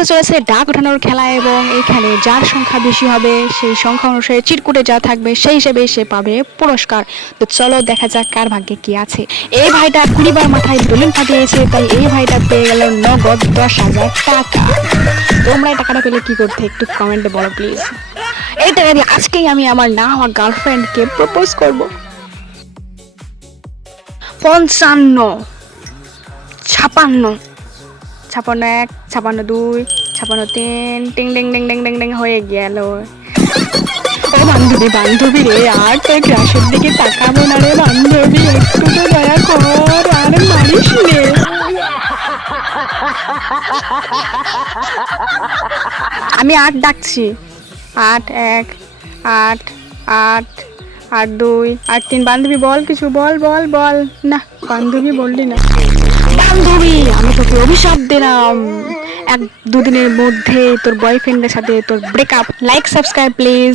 হতে চলেছে ডাক ওঠানোর খেলা এবং এখানে যার সংখ্যা বেশি হবে সেই সংখ্যা অনুসারে চিরকুটে যা থাকবে সেই হিসেবে সে পাবে পুরস্কার। তো চলো দেখা যাক কার ভাগ্যে কি আছে। এই ভাইটা 20 বার মাথায় বেলুন ফাটিয়েছে, তাই এই ভাইটা পেয়ে গেল নগদ 10,000 টাকা। তোমরা এই টাকাটা পেলে কি করতে একটু কমেন্টে বলো প্লিজ। এই টাকা দিয়ে আজকেই আমি আমার আমার গার্লফ্রেন্ডকে প্রপোজ করব। 55, 56, 56 1, 56 2, 56 3, টিং টিং টিং টিং টিং টিং হয়ে গেল। ও বান্ধবী বান্ধবী রে, আর তোর ক্রাশের দিকে তাকাবো না রে বান্ধবী, একটু তো দয়া কর, আর মারিস নে। আমি 8 ডাকছি। 8 1, 8 8 8 2, 8 3। বান্ধবী বল কিছু, বল বল বল। না বান্ধবী বললি না। বান্ধবী আমি তোকে অভিশাপ দিলাম, 1-2 দিনের মধ্যে তোর বয়ফ্রেন্ডের সাথে তোর ব্রেকআপ। Like subscribe please.